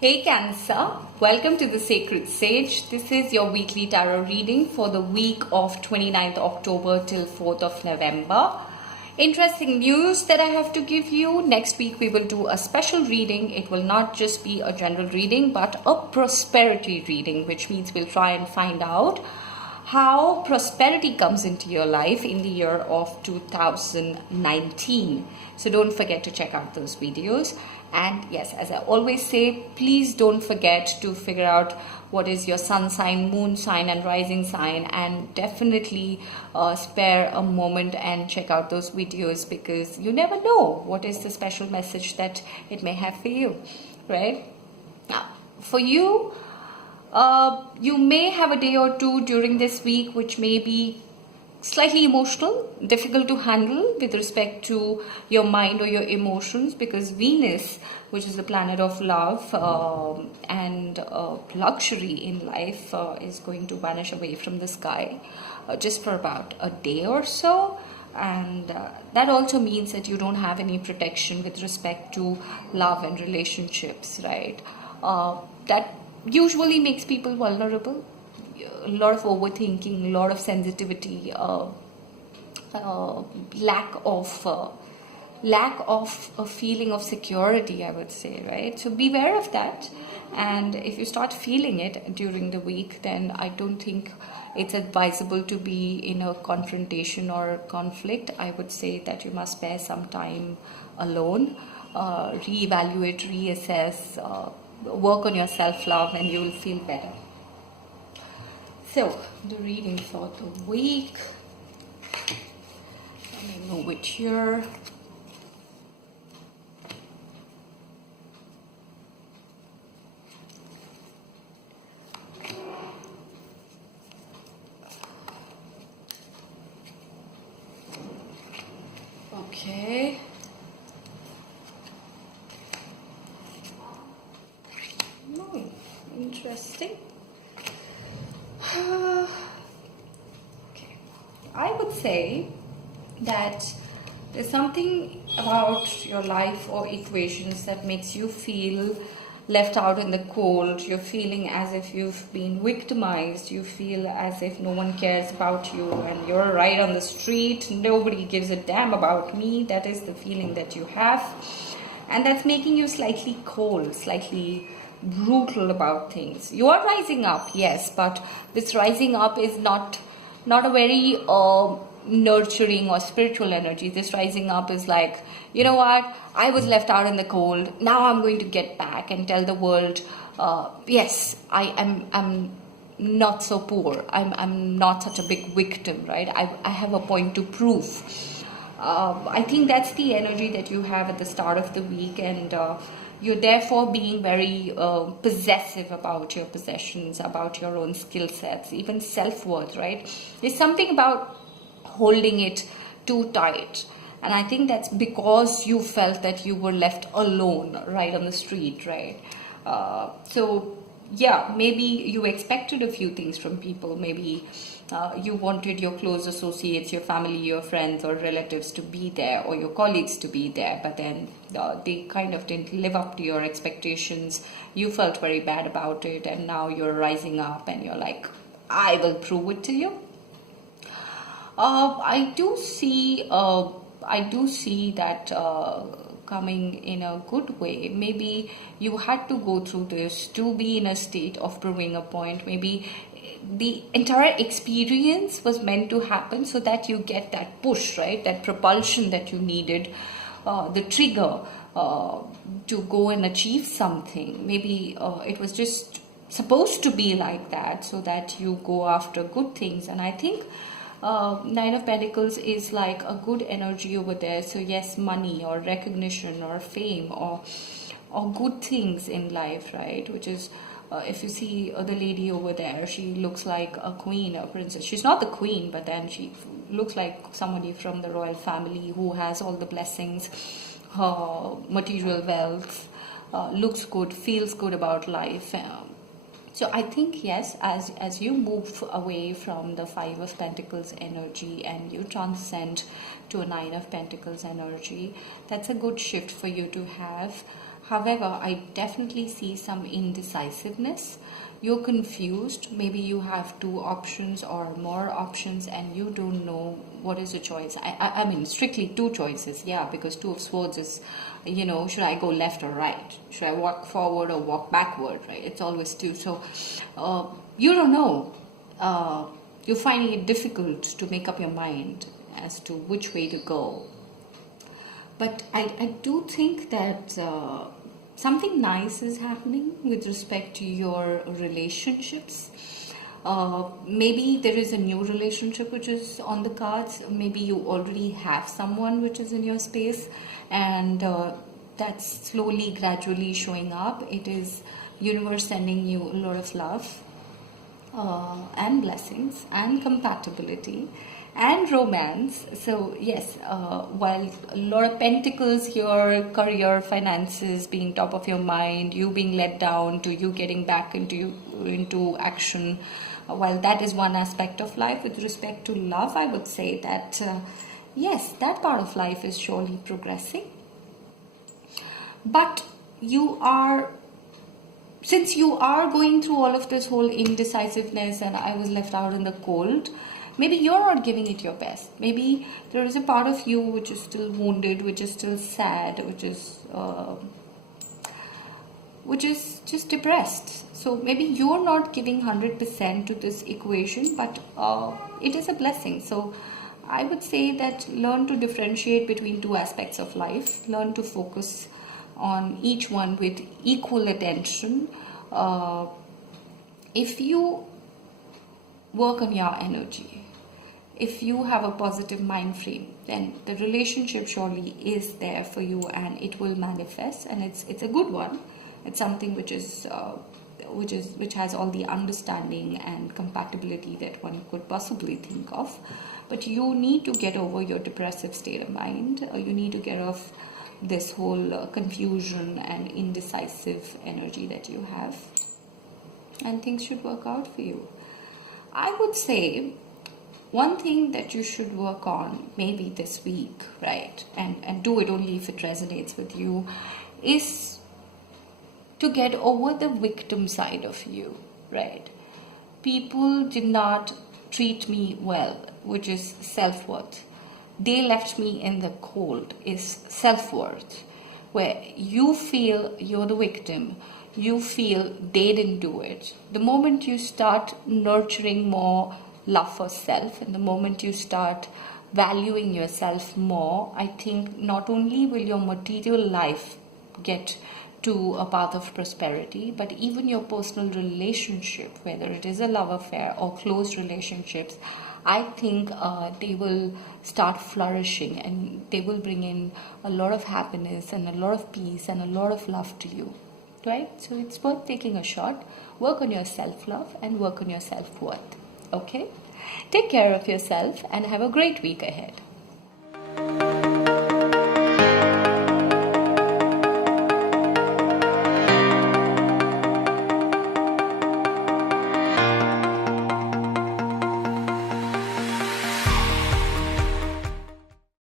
Hey Cancer, welcome to the Sacred Sage. This is your weekly tarot reading for the week of 29th October till 4th of November. Interesting news that I have to give you. Next week we will do a special reading. It will not just be a general reading but a prosperity reading, which means we'll try and find out how prosperity comes into your life in the year of 2019. So don't forget to check out those videos. And yes, as I always say, please don't forget to figure out what is your sun sign, moon sign and rising sign, and definitely spare a moment and check out those videos, because you never know what is the special message that it may have for you, right? Now, for you, you may have a day or two during this week which may be slightly emotional, difficult to handle with respect to your mind or your emotions, because Venus, which is the planet of love and luxury in life, is going to vanish away from the sky just for about a day or so. And that also means that you don't have any protection with respect to love and relationships, right? That usually makes people vulnerable. A lot of overthinking, a lot of sensitivity, lack of a feeling of security, I would say, right? So beware of that. And if you start feeling it during the week, then I don't think it's advisable to be in a confrontation or conflict. I would say that you must spare some time alone, reevaluate, reassess, work on your self-love, and you will feel better. So, the reading for the week, let me move it here. Okay. Oh, interesting. Okay, I would say that there's something about your life or equations that makes you feel left out in the cold. You're feeling as if you've been victimized. You feel as if no one cares about you and you're right on the street. Nobody gives a damn about me. That is the feeling that you have. And that's making you slightly cold, slightly brutal about things. You are rising up, yes, but this rising up is not a very nurturing or spiritual energy. This rising up is like, you know what, I was left out in the cold, now I'm going to get back and tell the world, yes, I'm not so poor, I'm not such a big victim, right? I have a point to prove. I think that's the energy that you have at the start of the week, and you're therefore being very possessive about your possessions, about your own skill sets, even self-worth, right? There's something about holding it too tight. And I think that's because you felt that you were left alone right on the street, right? So yeah, maybe you expected a few things from people. Maybe you wanted your close associates, your family, your friends or relatives to be there, or your colleagues to be there, but then they kind of didn't live up to your expectations. You felt very bad about it, and now you're rising up and you're like, I will prove it to you. I do see that coming in a good way. Maybe you had to go through this to be in a state of proving a point. Maybe the entire experience was meant to happen so that you get that push, right? That propulsion that you needed, the trigger to go and achieve something. Maybe it was just supposed to be like that so that you go after good things. And I think Nine of Pentacles is like a good energy over there. So yes, money or recognition or fame or good things in life, right? Which is, if you see the lady over there, she looks like a queen, a princess. She's not the queen, but then she looks like somebody from the royal family who has all the blessings, material wealth, looks good, feels good about life. So I think, yes, as you move away from the Five of Pentacles energy and you transcend to a Nine of Pentacles energy, that's a good shift for you to have. However, I definitely see some indecisiveness. You're confused. Maybe you have two options or more options and you don't know what is the choice. I mean, strictly two choices, yeah, because Two of Swords is, should I go left or right? Should I walk forward or walk backward, right? It's always two. So you don't know. You're finding it difficult to make up your mind as to which way to go. But I do think that something nice is happening with respect to your relationships. Maybe there is a new relationship which is on the cards. Maybe you already have someone which is in your space, and that's slowly, gradually showing up. It is universe sending you a lot of love and blessings and compatibility and romance. So yes, while a lot of pentacles here, career, finances being top of your mind, you being let down to you getting back into action, while that is one aspect of life, with respect to love, I would say that yes, that part of life is surely progressing. But since you are going through all of this whole indecisiveness and I was left out in the cold, maybe you're not giving it your best. Maybe there is a part of you which is still wounded, which is still sad, which is just depressed. So maybe you're not giving 100% to this equation, but it is a blessing. So I would say that learn to differentiate between two aspects of life. Learn to focus on each one with equal attention. If you work on your energy, if you have a positive mind frame, then the relationship surely is there for you and it will manifest, and it's a good one. It's something which has all the understanding and compatibility that one could possibly think of. But you need to get over your depressive state of mind. You need to get off this whole confusion and indecisive energy that you have, and things should work out for you. I would say one thing that you should work on maybe this week, right, and do it only if it resonates with you, is to get over the victim side of you, right? People did not treat me well, which is self-worth. They left me in the cold is self-worth, where you feel you're the victim, you feel they didn't do it. The moment you start nurturing more love for self, and the moment you start valuing yourself more, I think not only will your material life get to a path of prosperity, but even your personal relationship, whether it is a love affair or close relationships, I think they will start flourishing, and they will bring in a lot of happiness and a lot of peace and a lot of love to you, right? So it's worth taking a shot. Work on your self-love and work on your self-worth, okay? Take care of yourself and have a great week ahead.